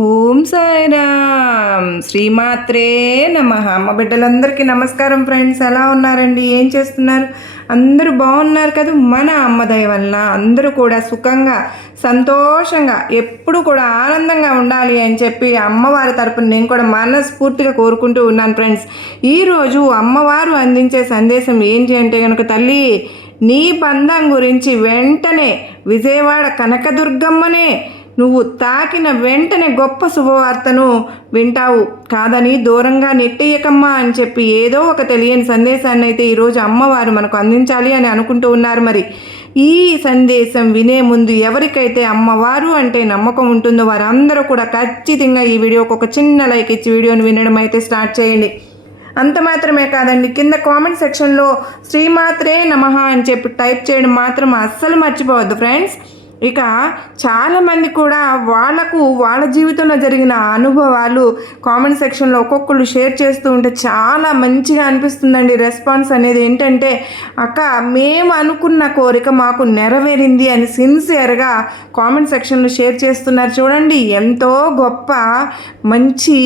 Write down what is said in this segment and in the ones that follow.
ఓం సాయిరామ్ శ్రీమాత్రే నమః. అమ్మ బిడ్డలందరికీ నమస్కారం ఫ్రెండ్స్. ఎలా ఉన్నారండి? ఏం చేస్తున్నారు? అందరూ బాగున్నారు కదా? మన అమ్మ దయ వల్ల అందరూ కూడా సుఖంగా సంతోషంగా ఎప్పుడు కూడా ఆనందంగా ఉండాలి అని చెప్పి అమ్మవారి తరపున నేను కూడా మనస్ఫూర్తిగా కోరుకుంటూ ఉన్నాను ఫ్రెండ్స్. ఈరోజు అమ్మవారు అందించే సందేశం ఏంటి అంటే కనుక, తల్లి నీ బంధం గురించి వెంటనే విజయవాడ కనకదుర్గమ్మనే నువ్వు తాకిన వెంటనే గొప్ప శుభవార్తను వింటావు, కాదని దూరంగా నెట్టేయకమ్మా అని చెప్పి ఏదో ఒక తెలియని సందేశాన్ని అయితే ఈరోజు అమ్మవారు మనకు అందించాలి అని అనుకుంటూ ఉన్నారు. మరి ఈ సందేశం వినే ముందు ఎవరికైతే అమ్మవారు అంటే నమ్మకం ఉంటుందో వారందరూ కూడా ఖచ్చితంగా ఈ వీడియోకి ఒక చిన్న లైక్ ఇచ్చి వీడియోని వినడం అయితే స్టార్ట్ చేయండి. అంత మాత్రమే కాదండి, కింద కామెంట్ సెక్షన్లో శ్రీమాత్రే నమః అని చెప్పి టైప్ చేయడం మాత్రం అస్సలు మర్చిపోవద్దు ఫ్రెండ్స్. ఇక చాలామంది కూడా వాళ్ళ జీవితంలో జరిగిన అనుభవాలు కామెంట్ సెక్షన్లో ఒక్కొక్కరు షేర్ చేస్తూ ఉంటే చాలా మంచిగా అనిపిస్తుందండి. రెస్పాన్స్ అనేది ఏంటంటే, అక్క మేము అనుకున్న కోరిక మాకు నెరవేరింది అని సిన్సియర్గా కామెంట్ సెక్షన్లో షేర్ చేస్తున్నారు. చూడండి, ఎంతో గొప్ప మంచి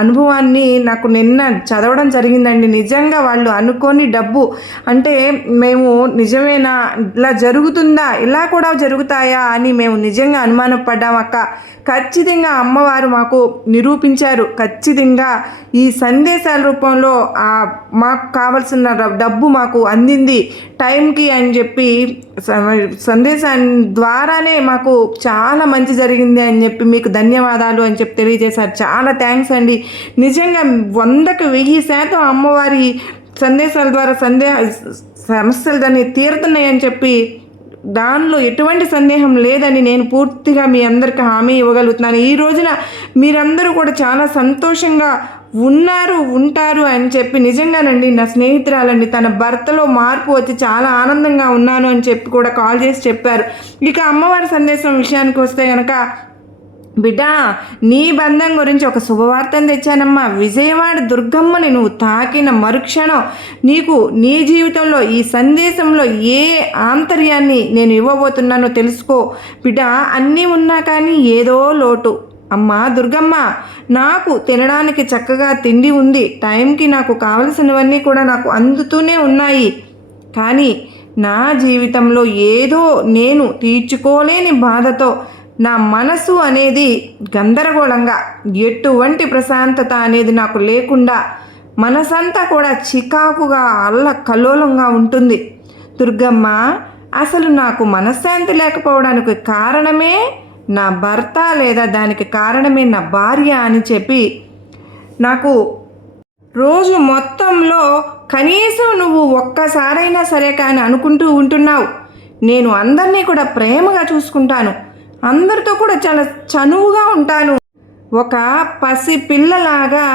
అనుభవాన్ని నాకు నిన్న చదవడం జరిగిందండి. నిజంగా వాళ్ళు అనుకోని డబ్బు అంటే మేము నిజమేనా, ఇలా జరుగుతుందా, ఇలా కూడా జరుగుతాయా అని మేము నిజంగా అనుమానపడ్డాం అక్క. ఖచ్చితంగా అమ్మవారు మాకు నిరూపించారు. ఖచ్చితంగా ఈ సందేశాల రూపంలో మాకు కావాల్సిన డబ్బు మాకు అందింది టైంకి అని చెప్పి సందేశాన్ని ద్వారానే మాకు చాలా మంచి జరిగింది అని చెప్పి మీకు ధన్యవాదాలు అని చెప్పి తెలియజేశారు. చాలా థ్యాంక్స్ అండి. నిజంగా 100కి 1000% అమ్మవారి సందేశాల ద్వారా సమస్యలు దాన్ని తీరుతున్నాయని చెప్పి దానిలో ఎటువంటి సందేహం లేదని నేను పూర్తిగా మీ అందరికీ హామీ ఇవ్వగలుగుతున్నాను. ఈ రోజున మీరందరూ కూడా చాలా సంతోషంగా ఉంటారు అని చెప్పి నిజంగానండి, నా స్నేహితురాలండి తన భర్తలో మార్పు వచ్చి చాలా ఆనందంగా ఉన్నాను అని చెప్పి కూడా కాల్ చేసి చెప్పారు. ఇక అమ్మవారి సందేశం విషయానికి వస్తే కనుక, బిడ్డా నీ బంధం గురించి ఒక శుభవార్తను తెచ్చానమ్మా. విజయవాడ దుర్గమ్మని నువ్వు తాకిన మరుక్షణం నీకు నీ జీవితంలో ఈ సందేశంలో ఏ ఆంతర్యాన్ని నేను ఇవ్వబోతున్నానో తెలుసుకో బిడ్డా. అన్నీ ఉన్నా కానీ ఏదో లోటు. అమ్మా దుర్గమ్మ, నాకు తినడానికి చక్కగా తిండి ఉంది, టైంకి నాకు కావలసినవన్నీ కూడా నాకు అందుతూనే ఉన్నాయి, కానీ నా జీవితంలో ఏదో నేను తీర్చుకోలేని బాధతో నా మనసు అనేది గందరగోళంగా, ఎటువంటి ప్రశాంతత అనేది నాకు లేకుండా మనసంతా కూడా చికాకుగా అల్లకల్లోలంగా ఉంటుంది. దుర్గమ్మ, అసలు నాకు మనశ్శాంతి లేకపోవడానికి కారణమే నా భర్త, లేదా దానికి కారణమే నా భార్య అని చెప్పి నాకు రోజు మొత్తంలో కనీసం నువ్వు ఒక్కసారైనా సరే కానీ అనుకుంటూ ఉంటున్నావు, నేను అందరినీ కూడా ప్రేమగా చూసుకుంటాను, అందరితో కూడా చాలా చనువుగా ఉంటాను, ఒక పసి పిల్లలాగా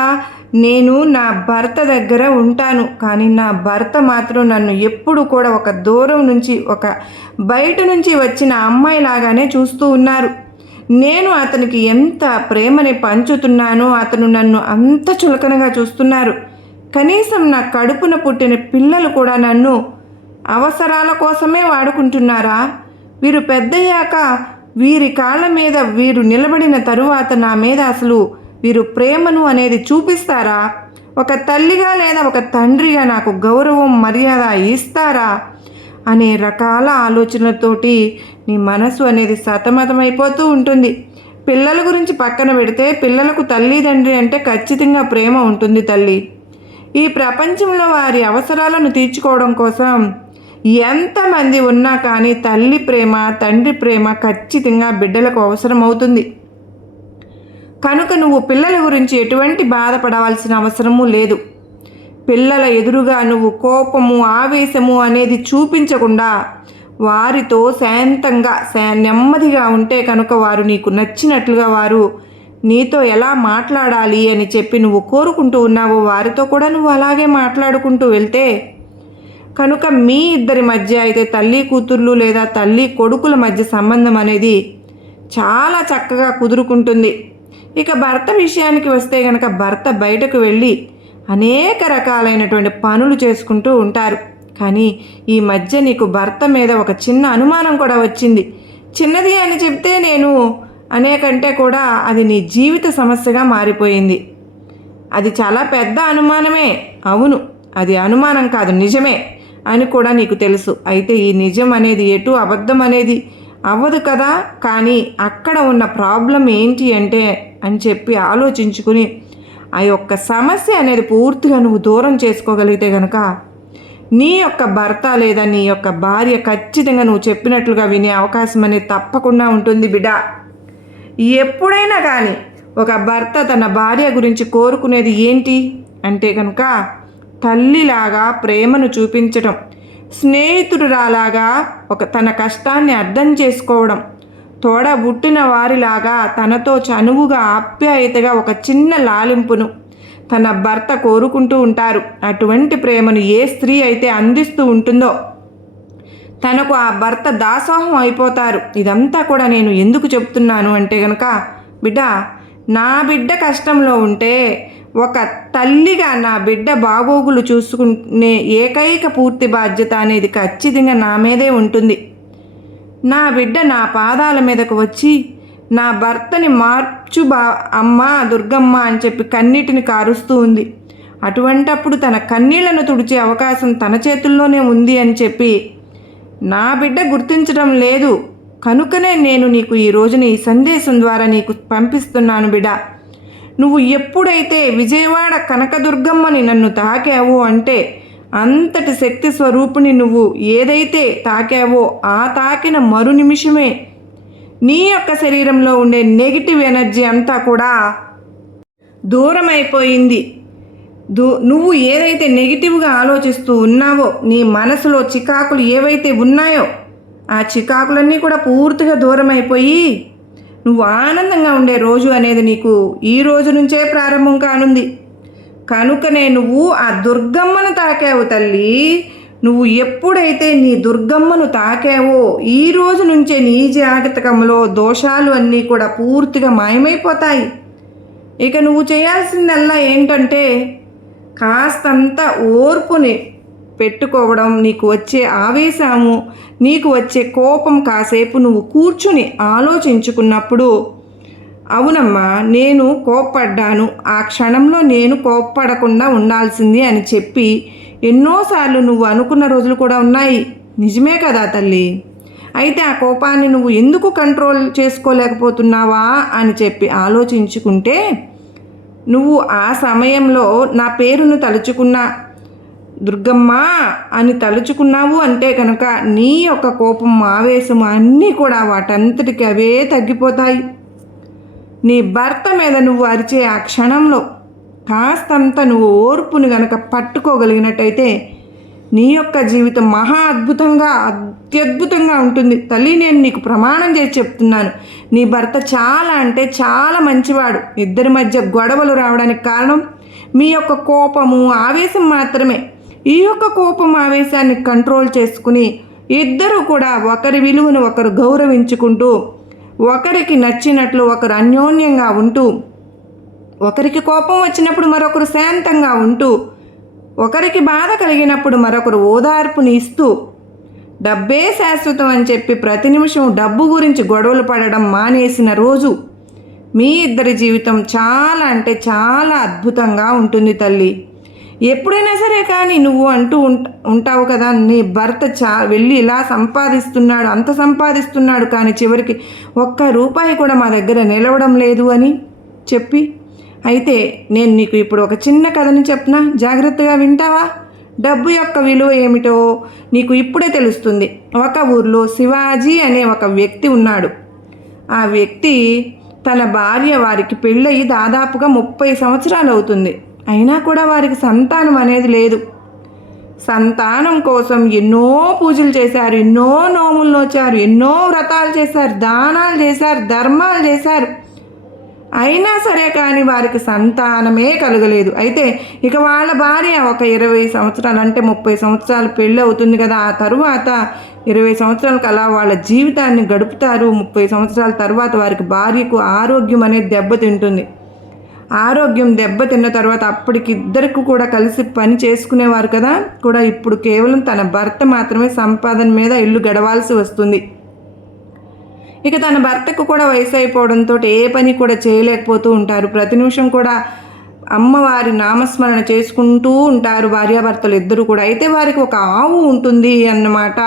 నేను నా భర్త దగ్గర ఉంటాను, కానీ నా భర్త మాత్రం నన్ను ఎప్పుడు కూడా ఒక దూరం నుంచి, ఒక బయట నుంచి వచ్చిన అమ్మాయిలాగానే చూస్తూ ఉన్నారు. నేను అతనికి ఎంత ప్రేమని పంచుతున్నానో అతను నన్ను అంత చులకనగా చూస్తున్నారు. కనీసం నా కడుపున పుట్టిన పిల్లలు కూడా నన్ను అవసరాల కోసమే వాడుకుంటున్నారా? వీరు పెద్దయ్యాక వీరి కాళ్ళ మీద వీరు నిలబడిన తరువాత నా మీద అసలు వీరు ప్రేమను అనేది చూపిస్తారా? ఒక తల్లిగా లేదా ఒక తండ్రిగా నాకు గౌరవం మర్యాద ఇస్తారా అనే రకాల ఆలోచనలతోటి నీ మనసు అనేది సతమతమైపోతూ ఉంటుంది. పిల్లల గురించి పక్కన పెడితే, పిల్లలకు తల్లిదండ్రి అంటే ఖచ్చితంగా ప్రేమ ఉంటుంది తల్లి. ఈ ప్రపంచంలో వారి అవసరాలను తీర్చుకోవడం కోసం ఎంతమంది ఉన్నా కానీ తల్లి ప్రేమ, తండ్రి ప్రేమ ఖచ్చితంగా బిడ్డలకు అవసరం అవుతుంది. కనుక నువ్వు పిల్లల గురించి ఎటువంటి బాధపడవలసిన అవసరము లేదు. పిల్లల ఎదురుగా నువ్వు కోపము, ఆవేశము అనేది చూపించకుండా వారితో శాంతంగా నెమ్మదిగా ఉంటే కనుక వారు నీకు నచ్చినట్లుగా వారు నీతో ఎలా మాట్లాడాలి అని చెప్పి నువ్వు కోరుకుంటూ ఉన్నావో వారితో కూడా నువ్వు అలాగే మాట్లాడుకుంటూ వెళ్తే కనుక మీ ఇద్దరి మధ్య అయితే తల్లి కూతుర్లు లేదా తల్లి కొడుకుల మధ్య సంబంధం అనేది చాలా చక్కగా కుదురుకుంటుంది. ఇక భర్త విషయానికి వస్తే కనుక, భర్త బయటకు వెళ్ళి అనేక రకాలైనటువంటి పనులు చేసుకుంటూ ఉంటారు. కానీ ఈ మధ్య నీకు భర్త మీద ఒక చిన్న అనుమానం కూడా వచ్చింది. చిన్నది అని చెప్తే నేను అనే కంటే కూడా అది నీ జీవిత సమస్యగా మారిపోయింది. అది చాలా పెద్ద అనుమానమే. అవును, అది అనుమానం కాదు, నిజమే అని కూడా నీకు తెలుసు. అయితే ఈ నిజం అనేది ఎటు అబద్ధం అనేది అవ్వదు కదా. కానీ అక్కడ ఉన్న ప్రాబ్లం ఏంటి అంటే అని చెప్పి ఆలోచించుకుని ఆ యొక్క సమస్య అనేది పూర్తిగా నువ్వు దూరం చేసుకోగలిగితే కనుక నీ యొక్క భర్త లేదా నీ యొక్క భార్య ఖచ్చితంగా నువ్వు చెప్పినట్లుగా వినే అవకాశం అనేది తప్పకుండా ఉంటుంది బిడ్డ. ఎప్పుడైనా కానీ ఒక భర్త తన భార్య గురించి కోరుకునేది ఏంటి అంటే కనుక తల్లిలాగా ప్రేమను చూపించడం, స్నేహితురాలాగా తన కష్టాన్ని అర్థం చేసుకోవడం, తోడబుట్టిన వారిలాగా తనతో చనువుగా ఆప్యాయతగా ఒక చిన్న లాలింపును తన భర్త కోరుకుంటూ ఉంటారు. అటువంటి ప్రేమను ఏ స్త్రీ అయితే అందిస్తూ ఉంటుందో తనకు ఆ భర్త దాసోహం అయిపోతారు. ఇదంతా కూడా నేను ఎందుకు చెప్తున్నాను అంటే కనుక బిడ్డ, నా బిడ్డ కష్టంలో ఉంటే ఒక తల్లిగా నా బిడ్డ బాగోగులు చూసుకునే ఏకైక పూర్తి బాధ్యత అనేది ఖచ్చితంగా నా మీదే ఉంటుంది. నా బిడ్డ నా పాదాల మీదకు వచ్చి నా భర్తని మార్చు అమ్మ దుర్గమ్మ అని చెప్పి కన్నీటిని కారుస్తూ ఉంది. అటువంటప్పుడు తన కన్నీళ్లను తుడిచే అవకాశం తన చేతుల్లోనే ఉంది అని చెప్పి నా బిడ్డ గుర్తించడం లేదు. కనుకనే నేను నీకు ఈ రోజున ఈ సందేశం ద్వారా నీకు పంపిస్తున్నాను బిడ్డ. నువ్వు ఎప్పుడైతే విజయవాడ కనకదుర్గమ్మని నన్ను తాకావో అంటే అంతటి శక్తి స్వరూపిణి నువ్వు ఏదైతే తాకావో ఆ తాకిన మరు నిమిషమే నీ యొక్క శరీరంలో ఉండే నెగిటివ్ ఎనర్జీ అంతా కూడా దూరం అయిపోయింది. నువ్వు ఏదైతే నెగిటివ్గా ఆలోచిస్తూ ఉన్నావో, నీ మనసులో చికాకులు ఏవైతే ఉన్నాయో ఆ చికాకులన్నీ కూడా పూర్తిగా దూరం అయిపోయి నువ్వు ఆనందంగా ఉండే రోజు అనేది నీకు ఈ రోజు నుంచే ప్రారంభం కానుంది. కనుకనే నువ్వు ఆ దుర్గమ్మను తాకావు తల్లి. నువ్వు ఎప్పుడైతే నీ దుర్గమ్మను తాకావో ఈ రోజు నుంచే నీ జాతకంలో దోషాలు అన్నీ కూడా పూర్తిగా మాయమైపోతాయి. ఇక నువ్వు చేయాల్సిందల్లా ఏంటంటే కాస్తంత ఓర్పుని పెట్టుకోవడం, నీకు వచ్చే ఆవేశము, నీకు వచ్చే కోపం కాసేపు నువ్వు కూర్చుని ఆలోచించుకున్నప్పుడు అవునమ్మా నేను కోప్పడ్డాను, ఆ క్షణంలో నేను కోప్పడకుండా ఉండాల్సింది అని చెప్పి ఎన్నోసార్లు నువ్వు అనుకున్న రోజులు కూడా ఉన్నాయి. నిజమే కదా తల్లి? అయితే ఆ కోపాన్ని నువ్వు ఎందుకు కంట్రోల్ చేసుకోలేకపోతున్నావా అని చెప్పి ఆలోచించుకుంటే నువ్వు ఆ సమయంలో నా పేరును తలుచుకున్నా దుర్గమ్మ అని తలుచుకున్నావు అంటే కనుక నీ యొక్క కోపం ఆవేశం అన్నీ కూడా వాటంతటికి అవే తగ్గిపోతాయి. నీ భర్త మీద నువ్వు అరిచే ఆ క్షణంలో కాస్తంత నువ్వు ఓర్పుని గనక పట్టుకోగలిగినట్టయితే నీ యొక్క జీవితం మహా అత్యద్భుతంగా ఉంటుంది తల్లి. నేను నీకు ప్రమాణం చేసి చెప్తున్నాను, నీ భర్త చాలా అంటే చాలా మంచివాడు. ఇద్దరి మధ్య గొడవలు రావడానికి కారణం మీ యొక్క కోపము ఆవేశం మాత్రమే. ఈ యొక్క కోపం ఆవేశాన్ని కంట్రోల్ చేసుకుని ఇద్దరు కూడా ఒకరి విలువను ఒకరు గౌరవించుకుంటూ ఒకరికి నచ్చినట్లు ఒకరు అన్యోన్యంగా ఉంటూ, ఒకరికి కోపం వచ్చినప్పుడు మరొకరు శాంతంగా ఉంటూ, ఒకరికి బాధ కలిగినప్పుడు మరొకరు ఓదార్పుని ఇస్తూ, డబ్బే శాశ్వతం అని చెప్పి ప్రతి నిమిషం డబ్బు గురించి గొడవలు పడడం మానేసిన రోజు మీ ఇద్దరి జీవితం చాలా అంటే చాలా అద్భుతంగా ఉంటుంది తల్లి. ఎప్పుడైనా సరే కానీ నువ్వు అంటూ ఉంటావు కదా, నీ భర్త వెళ్ళి ఇలా సంపాదిస్తున్నాడు అంత సంపాదిస్తున్నాడు కానీ చివరికి ఒక్క రూపాయి కూడా మా దగ్గర నిలవడం లేదు అని చెప్పి. అయితే నేను నీకు ఇప్పుడు ఒక చిన్న కథని చెప్పనా, జాగ్రత్తగా వింటావా? డబ్బు యొక్క విలువ ఏమిటో నీకు ఇప్పుడే తెలుస్తుంది. ఒక ఊర్లో శివాజీ అనే ఒక వ్యక్తి ఉన్నాడు. ఆ వ్యక్తి తన భార్య వారికి పెళ్ళయి దాదాపుగా 30 సంవత్సరాలు అవుతుంది. అయినా కూడా వారికి సంతానం అనేది లేదు. సంతానం కోసం ఎన్నో పూజలు చేశారు, ఎన్నో నోములు నోచారు, ఎన్నో వ్రతాలు చేశారు, దానాలు చేశారు, ధర్మాలు చేశారు. అయినా సరే కానీ వారికి సంతానమే కలగలేదు. అయితే ఇక వాళ్ళ భార్య ఒక 20 సంవత్సరాలు అంటే 30 సంవత్సరాలు పెళ్ళి అవుతుంది కదా, ఆ తరువాత 20 సంవత్సరాలకు అలా వాళ్ళ జీవితాన్ని గడుపుతారు. 30 సంవత్సరాల తర్వాత వారికి భార్యకు ఆరోగ్యం అనేది దెబ్బతింటుంది. ఆరోగ్యం దెబ్బతిన్న తర్వాత అప్పటికి ఇద్దరికి కూడా కలిసి పని చేసుకునేవారు కదా కూడా, ఇప్పుడు కేవలం తన భర్త మాత్రమే సంపాదన మీద ఇల్లు గడవాల్సి వస్తుంది. ఇక తన భర్తకు కూడా వయసు అయిపోవడంతో ఏ పని కూడా చేయలేకపోతూ ఉంటారు. ప్రతి నిమిషం కూడా అమ్మవారి నామస్మరణ చేసుకుంటూ ఉంటారు భార్యాభర్తలు ఇద్దరు కూడా. అయితే వారికి ఒక ఆవు ఉంటుంది అన్నమాట.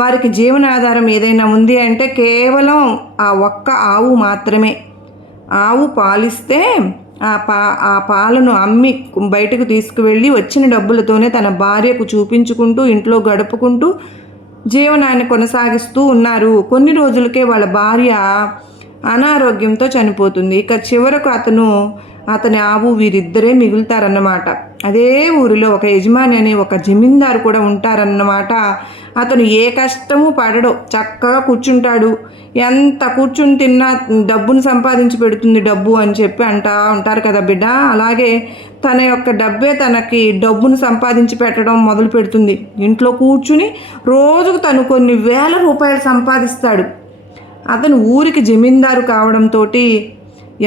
వారికి జీవనాధారం ఏదైనా ఉంది అంటే కేవలం ఆ ఒక్క ఆవు మాత్రమే. ఆవు పాలిస్తే ఆ పాలను అమ్మి బయటకు తీసుకువెళ్ళి వచ్చిన డబ్బులతోనే తన భార్యకు చూపించుకుంటూ ఇంట్లో గడుపుకుంటూ జీవనాన్ని కొనసాగిస్తూ ఉన్నారు. కొన్ని రోజులకే వాళ్ళ భార్య అనారోగ్యంతో చనిపోతుంది. ఇక చివరకు అతని ఆవు వీరిద్దరే మిగులుతారన్నమాట. అదే ఊరిలో ఒక యజమాని అనే ఒక జమీందారు కూడా ఉంటారన్నమాట. అతను ఏ కష్టము పడడు, చక్కగా కూర్చుంటాడు. ఎంత కూర్చుని తిన్నా డబ్బును సంపాదించి పెడుతుంది డబ్బు అని చెప్పి ఉంటారు కదా బిడ్డ. అలాగే తన యొక్క డబ్బే తనకి డబ్బును సంపాదించి పెట్టడం మొదలు పెడుతుంది. ఇంట్లో కూర్చుని రోజుకు తను కొన్ని వేల రూపాయలు సంపాదిస్తాడు. అతను ఊరికి జమీందారు కావడంతో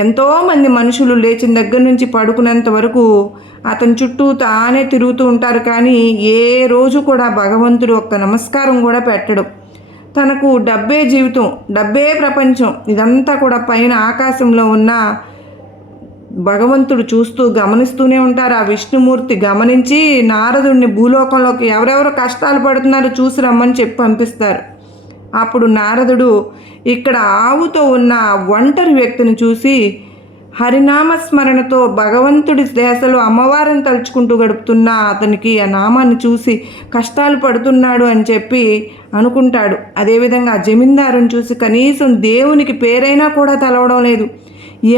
ఎంతోమంది మనుషులు లేచిన దగ్గర నుంచి పడుకునేంత వరకు అతని చుట్టూ తానే తిరుగుతూ ఉంటారు. కానీ ఏ రోజు కూడా భగవంతుడు ఒక్క నమస్కారం కూడా పెట్టడు. తనకు డబ్బే జీవితం, డబ్బే ప్రపంచం, ఇదంతా కూడా పైన ఆకాశంలో ఉన్న భగవంతుడు గమనిస్తూనే ఉంటారు. ఆ విష్ణుమూర్తి గమనించి నారదుడిని భూలోకంలోకి ఎవరెవరు కష్టాలు పడుతున్నారో చూసి రమ్మని చెప్పి పంపిస్తారు. అప్పుడు నారదుడు ఇక్కడ ఆవుతో ఉన్న ఒంటరి వ్యక్తిని చూసి హరినామస్మరణతో భగవంతుడి ధ్యాసలో అమ్మవారిని తలుచుకుంటూ గడుపుతున్న అతనికి ఆ నామాన్ని చూసి కష్టాలు పడుతున్నాడు అని చెప్పి అనుకుంటాడు. అదేవిధంగా జమీందారుని చూసి కనీసం దేవునికి పేరైనా కూడా తలవడం లేదు,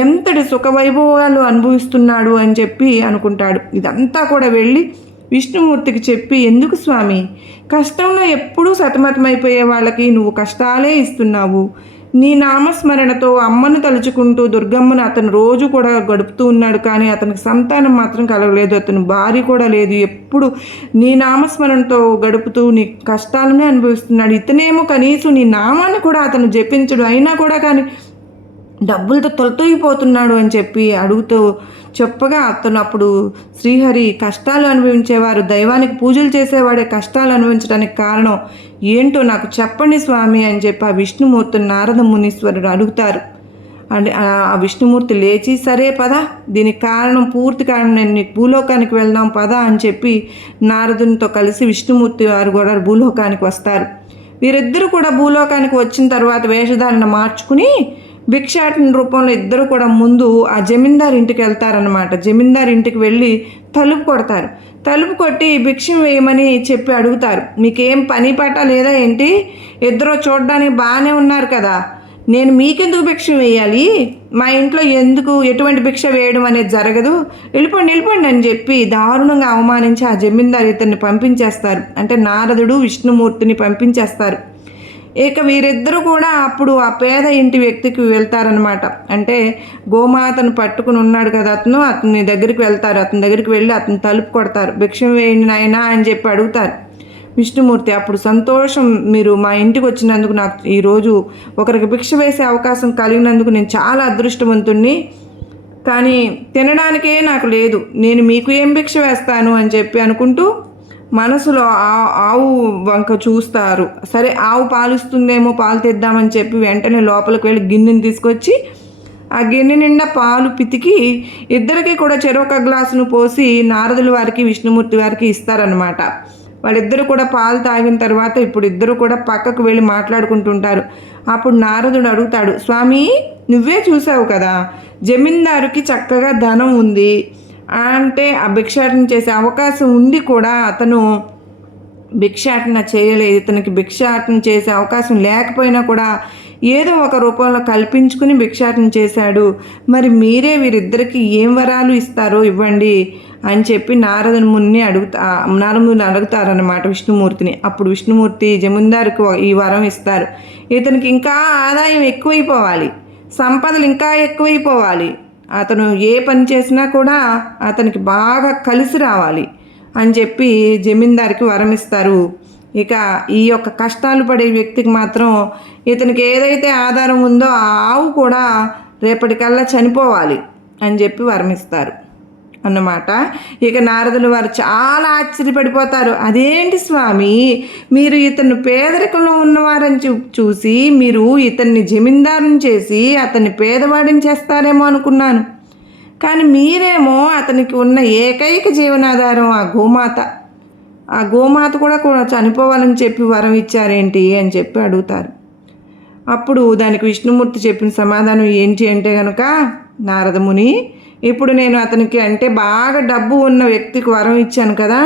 ఎంతటి సుఖవైభవాలు అనుభవిస్తున్నాడు అని చెప్పి అనుకుంటాడు. ఇదంతా కూడా వెళ్ళి విష్ణుమూర్తికి చెప్పి, ఎందుకు స్వామి, కష్టంలో ఎప్పుడూ సతమతమైపోయే వాళ్ళకి నువ్వు కష్టాలే ఇస్తున్నావు. నీ నామస్మరణతో అమ్మను తలుచుకుంటూ దుర్గమ్మను అతను రోజు కూడా గడుపుతూ ఉన్నాడు. కానీ అతనికి సంతానం మాత్రం కలగలేదు, అతను భార్య కూడా లేదు. ఎప్పుడు నీ నామస్మరణతో గడుపుతూ నీ కష్టాలనే అనుభవిస్తున్నాడు. ఇతనేమో కనీసం నీ నామాన్ని కూడా అతను జపించడు, అయినా కూడా కానీ డబ్బులతో తొలతూగిపోతున్నాడు అని చెప్పి అడుగుతూ చెప్పగా అతను అప్పుడు శ్రీహరి, కష్టాలు అనుభవించేవారు దైవానికి పూజలు చేసేవాడే కష్టాలు అనుభవించడానికి కారణం ఏంటో నాకు చెప్పండి స్వామి అని చెప్పి ఆ విష్ణుమూర్తిని నారద మునీశ్వరుడు అడుగుతారు. అంటే ఆ విష్ణుమూర్తి లేచి, సరే పద, దీనికి పూర్తి కారణం నేను నీకు భూలోకానికి వెళ్దాం పద అని చెప్పి నారదునితో కలిసి విష్ణుమూర్తి వారు కూడా భూలోకానికి వస్తారు. వీరిద్దరూ కూడా భూలోకానికి వచ్చిన తర్వాత వేషధారణ మార్చుకుని భిక్షాటన రూపంలో ఇద్దరు కూడా ముందు ఆ జమీందారు ఇంటికి వెళ్తారనమాట. జమీందారు ఇంటికి వెళ్ళి తలుపు కొడతారు. తలుపు కొట్టి భిక్షం వేయమని చెప్పి అడుగుతారు. మీకేం పని పాట లేదా ఏంటి? ఇద్దరు చూడడానికి బాగానే ఉన్నారు కదా, నేను మీకెందుకు భిక్షం వేయాలి? మా ఇంట్లో ఎటువంటి భిక్ష వేయడం అనేది జరగదు, వెళ్ళిపోండి అని చెప్పి దారుణంగా అవమానించి ఆ జమీందారు ఇతన్ని పంపించేస్తారు. అంటే నారదుడు విష్ణుమూర్తిని పంపించేస్తారు. ఇక వీరిద్దరూ కూడా అప్పుడు ఆ పేద ఇంటి వ్యక్తికి వెళ్తారనమాట. అంటే గోమాతను పట్టుకుని ఉన్నాడు కదా అతని దగ్గరికి వెళ్తారు. అతని దగ్గరికి వెళ్ళి అతను తలుపు కొడతారు. భిక్షం వేయండి నాయనా అని చెప్పి అడుగుతారు. విష్ణుమూర్తి అప్పుడు సంతోషం, మీరు మా ఇంటికి వచ్చినందుకు నాకు ఈరోజు ఒకరికి భిక్ష వేసే అవకాశం కలిగినందుకు నేను చాలా అదృష్టవంతుణ్ణి, కానీ తినడానికే నాకు లేదు, నేను మీకు ఏం భిక్ష వేస్తాను అని చెప్పి అనుకుంటూ మనసులో ఆవు వంక చూస్తారు. సరే, ఆవు పాలిస్తుందేమో, పాలు తెద్దామని చెప్పి వెంటనే లోపలికి వెళ్ళి గిన్నెని తీసుకొచ్చి ఆ గిన్నె నిండా పాలు పితికి ఇద్దరికి కూడా చెరొక గ్లాసును పోసి నారదుల వారికి విష్ణుమూర్తి వారికి ఇస్తారనమాట. వాళ్ళిద్దరూ కూడా పాలు తాగిన తర్వాత ఇప్పుడు ఇద్దరు కూడా పక్కకు వెళ్ళి మాట్లాడుకుంటుంటారు. అప్పుడు నారదుడు అడుగుతాడు, స్వామి, నువ్వే చూసావు కదా, జమీందారుకి చక్కగా ధనం ఉంది, అంటే ఆ భిక్షాటన చేసే అవకాశం ఉండి కూడా అతను భిక్షాటన చేయలేదు. ఇతనికి భిక్షాటన చేసే అవకాశం లేకపోయినా కూడా ఏదో ఒక రూపంలో కల్పించుకుని భిక్షాటన చేశాడు. మరి మీరే వీరిద్దరికి ఏం వరాలు ఇస్తారో ఇవ్వండి అని చెప్పి నారదుని అడుగుతారనమాట విష్ణుమూర్తిని. అప్పుడు విష్ణుమూర్తి జమీందారుకు ఈ వరం ఇస్తారు. ఇతనికి ఇంకా ఆదాయం ఎక్కువైపోవాలి, సంపదలు ఇంకా ఎక్కువైపోవాలి, అతను ఏ పని చేసినా కూడా అతనికి బాగా కలిసి రావాలి అని చెప్పి జమీందారికి వరం ఇస్తారు. ఇక ఈ యొక్క కష్టాలు పడే వ్యక్తికి మాత్రం ఇతనికి ఏదైతే ఆధారం ఉందో ఆ ఆవు కూడా రేపటికల్లా చనిపోవాలి అని చెప్పి వరం ఇస్తారు. అన్నమాట. ఇక నారదులు వారు చాలా ఆశ్చర్యపడిపోతారు. అదేంటి స్వామి, మీరు ఇతను పేదరికంలో ఉన్నవారని చూసి మీరు ఇతన్ని జమీందారుని చేసి అతన్ని పేదవాడిని చేస్తారేమో అనుకున్నాను. కానీ మీరేమో అతనికి ఉన్న ఏకైక జీవనాధారం ఆ గోమాత కూడా చనిపోవాలని చెప్పి వరం ఇచ్చారేంటి అని చెప్పి అడుగుతారు. అప్పుడు దానికి విష్ణుమూర్తి చెప్పిన సమాధానం ఏంటి అంటే కనుక, నారదముని, ఇప్పుడు నేను అతనికి అంటే బాగా డబ్బు ఉన్న వ్యక్తికి వరం ఇచ్చాను కదా,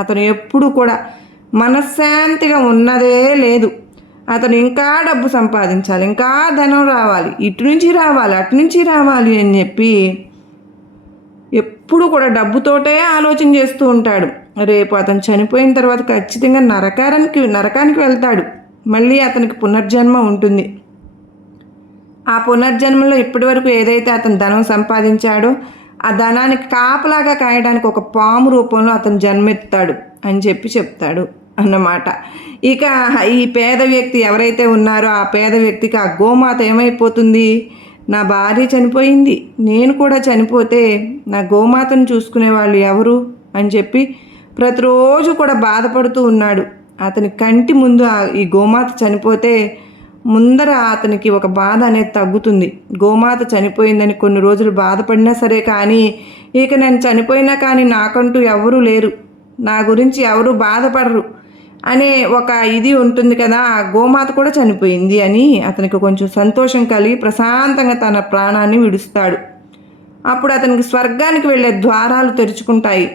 అతను ఎప్పుడు కూడా మనశ్శాంతిగా ఉన్నదే లేదు. అతను ఇంకా డబ్బు సంపాదించాలి, ఇంకా ధనం రావాలి, ఇటు నుంచి రావాలి అటు నుంచి రావాలి అని చెప్పి ఎప్పుడు కూడా డబ్బుతోటే ఆలోచన చేస్తూ ఉంటాడు. రేపు అతను చనిపోయిన తర్వాత ఖచ్చితంగా నరకానికి వెళ్తాడు. మళ్ళీ అతనికి పునర్జన్మ ఉంటుంది. ఆ పునర్జన్మలో ఇప్పటి వరకు ఏదైతే అతను ధనం సంపాదించాడో ఆ ధనానికి కాపలాగా కాయడానికి ఒక పాము రూపంలో అతను జన్మెత్తాడు అని చెప్తాడు అన్నమాట. ఇక ఈ పేద వ్యక్తి ఎవరైతే ఉన్నారో ఆ పేద వ్యక్తికి ఆ గోమాత ఏమైపోతుంది, నా భార్య చనిపోయింది, నేను కూడా చనిపోతే నా గోమాతను చూసుకునే వాళ్ళు ఎవరు అని చెప్పి ప్రతిరోజు కూడా బాధపడుతూ ఉన్నాడు. అతని కంటి ముందు ఈ గోమాత చనిపోతే ముందర అతనికి ఒక బాధ అనేది తగ్గుతుంది. గోమాత చనిపోయిందని కొన్ని రోజులు బాధపడినా సరే, కానీ ఇక నేను చనిపోయినా కానీ నాకంటూ ఎవరూ లేరు, నా గురించి ఎవరు బాధపడరు అనే ఒక ఇది ఉంటుంది కదా, ఆ గోమాత కూడా చనిపోయింది అని అతనికి కొంచెం సంతోషం కలిగి ప్రశాంతంగా తన ప్రాణాన్ని విడుస్తాడు. అప్పుడు అతనికి స్వర్గానికి వెళ్ళే ద్వారాలు తెరుచుకుంటాయి.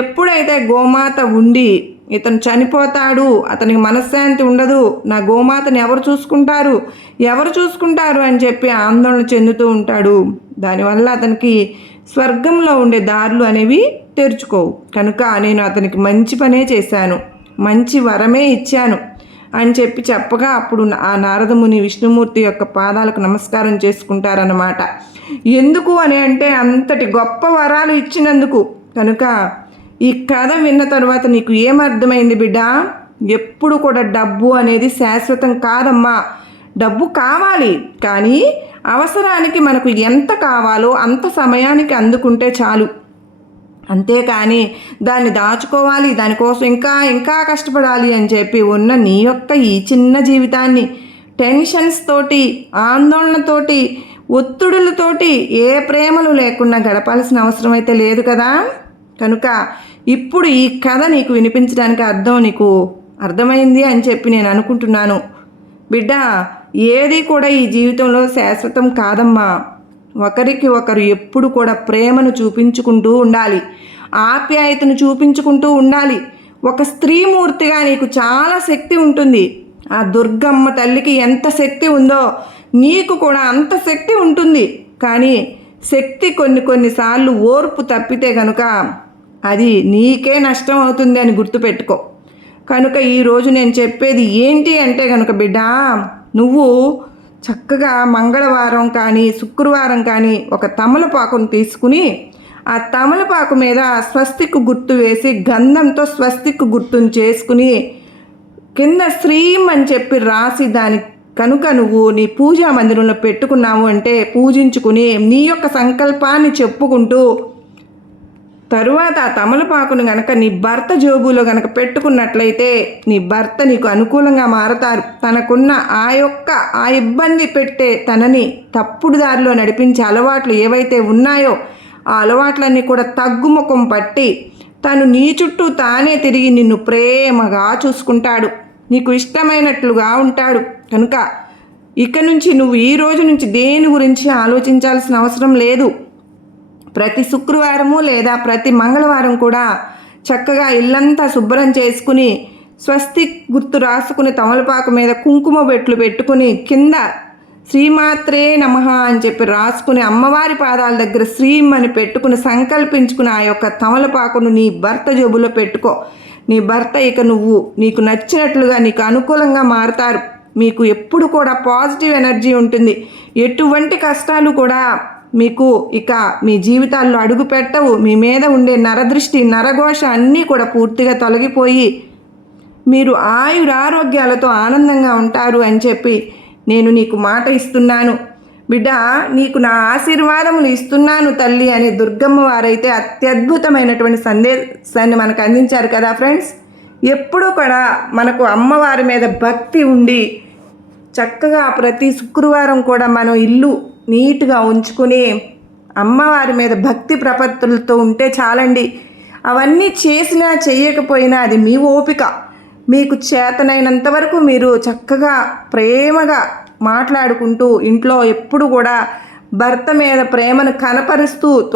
ఎప్పుడైతే గోమాత ఉండి ఇతను చనిపోతాడు, అతనికి మనశ్శాంతి ఉండదు, నా గోమాతను ఎవరు చూసుకుంటారు అని చెప్పి ఆందోళన చెందుతూ ఉంటాడు. దానివల్ల అతనికి స్వర్గంలో ఉండే దారులు అనేవి తెరుచుకోవు. కనుక నేను అతనికి మంచి పనే చేశాను, మంచి వరమే ఇచ్చాను అని చెప్పగా అప్పుడు ఆ నారదముని విష్ణుమూర్తి యొక్క పాదాలకు నమస్కారం చేసుకుంటారన్నమాట. ఎందుకు అని అంటే అంతటి గొప్ప వరాలు ఇచ్చినందుకు. కనుక ఈ కథ విన్న తర్వాత నీకు ఏమర్థమైంది బిడ్డ? ఎప్పుడు కూడా డబ్బు అనేది శాశ్వతం కాదమ్మా. డబ్బు కావాలి, కానీ అవసరానికి మనకు ఎంత కావాలో అంత సమయానికి అందుకుంటే చాలు. అంతేకాని దాన్ని దాచుకోవాలి, దానికోసం ఇంకా కష్టపడాలి అని చెప్పి ఉన్న నీ యొక్క ఈ చిన్న జీవితాన్ని టెన్షన్స్ తోటి, ఆందోళనతోటి, ఒత్తిడులతోటి, ఏ ప్రేమలు లేకుండా గడపాల్సిన అవసరం అయితే లేదు కదా. కనుక ఇప్పుడు ఈ కథ నీకు వినిపించడానికి నీకు అర్థమైంది అని చెప్పి నేను అనుకుంటున్నాను. బిడ్డ, ఏది కూడా ఈ జీవితంలో శాశ్వతం కాదమ్మా. ఒకరికి ఒకరు ఎప్పుడు కూడా ప్రేమను చూపించుకుంటూ ఉండాలి, ఆప్యాయతను చూపించుకుంటూ ఉండాలి. ఒక స్త్రీమూర్తిగా నీకు చాలా శక్తి ఉంటుంది. ఆ దుర్గమ్మ తల్లికి ఎంత శక్తి ఉందో నీకు కూడా అంత శక్తి ఉంటుంది. కానీ శక్తి కొన్నిసార్లు ఓర్పు తప్పితే కనుక అది నీకే నష్టం అవుతుంది అని గుర్తుపెట్టుకో. కనుక ఈరోజు నేను చెప్పేది ఏంటి అంటే కనుక బిడ్డ, నువ్వు చక్కగా మంగళవారం కానీ శుక్రవారం కానీ ఒక తమలపాకును తీసుకుని ఆ తమలపాకు మీద స్వస్తిక్ గుర్తు వేసి గంధంతో స్వస్తిక్ గుర్తును చేసుకుని కింద శ్రీం అని చెప్పి రాసి దాని కనుక నువ్వు నీ పూజా మందిరంలో పెట్టుకున్నావు అంటే పూజించుకుని నీ యొక్క సంకల్పాన్ని చెప్పుకుంటూ తరువాత ఆ తమలపాకును గనక నీ భర్త జోబులో గనక పెట్టుకున్నట్లయితే నీ భర్త నీకు అనుకూలంగా మారతారు. తనకున్న ఆ ఇబ్బంది పెట్టే తనని తప్పుడు దారిలో నడిపించే అలవాట్లు ఏవైతే ఉన్నాయో ఆ అలవాట్లన్నీ కూడా తగ్గుముఖం పట్టి తను నీ చుట్టూ తానే తిరిగి నిన్ను ప్రేమగా చూసుకుంటాడు, నీకు ఇష్టమైనట్లుగా ఉంటాడు. కనుక ఇక నుంచి నువ్వు ఈ రోజు నుంచి దేని గురించి ఆలోచించాల్సిన అవసరం లేదు. ప్రతి శుక్రవారము లేదా ప్రతి మంగళవారం కూడా చక్కగా ఇల్లంతా శుభ్రం చేసుకుని స్వస్తిక్ గుర్తు రాసుకుని తమలపాకు మీద కుంకుమ బెట్లు పెట్టుకుని కింద శ్రీమాత్రే నమః అని చెప్పి రాసుకుని అమ్మవారి పాదాల దగ్గర శ్రీం అని పెట్టుకుని సంకల్పించుకుని ఆ యొక్క తమలపాకును నీ భర్త జోబులో పెట్టుకో. నీ భర్త ఇక నీకు నచ్చినట్లుగా నీకు అనుకూలంగా మారుతారు. మీకు ఎప్పుడు కూడా పాజిటివ్ ఎనర్జీ ఉంటుంది. ఎటువంటి కష్టాలు కూడా మీకు ఇక మీ జీవితాల్లో అడుగు పెట్టవు. మీ మీద ఉండే నరదృష్టి, నరఘోష అన్నీ కూడా పూర్తిగా తొలగిపోయి మీరు ఆయురారోగ్యాలతో ఆనందంగా ఉంటారు అని చెప్పి నేను నీకు మాట ఇస్తున్నాను. బిడ్డ నీకు నా ఆశీర్వాదములు ఇస్తున్నాను తల్లి అని దుర్గమ్మ వారైతే అత్యద్భుతమైనటువంటి సందేశాన్ని మనకు అందించారు కదా ఫ్రెండ్స్. ఎప్పుడూ కూడా మనకు అమ్మవారి మీద భక్తి ఉండి చక్కగా ప్రతి శుక్రవారం కూడా మనం ఇల్లు నీట్గా ఉంచుకుని అమ్మవారి మీద భక్తి ప్రపత్తులతో ఉంటే చాలండి. అవన్నీ చేసినా చేయకపోయినా అది మీ ఓపిక. మీకు చేతనైనంత వరకు మీరు చక్కగా ప్రేమగా మాట్లాడుకుంటూ ఇంట్లో ఎప్పుడు కూడా భర్త మీద ప్రేమను కనపరుస్తూ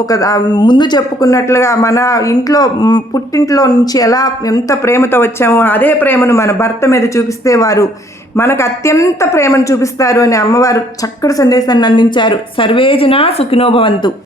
ముందు చెప్పుకున్నట్లుగా మన ఇంట్లో పుట్టింట్లో నుంచి ఎంత ప్రేమతో వచ్చామో అదే ప్రేమను మన భర్త మీద చూపిస్తే వారు మనకు అత్యంత ప్రేమను చూపిస్తారు అని అమ్మవారు చక్కటి సందేశాన్ని అందించారు. సర్వేజన సుఖినో భవంతు.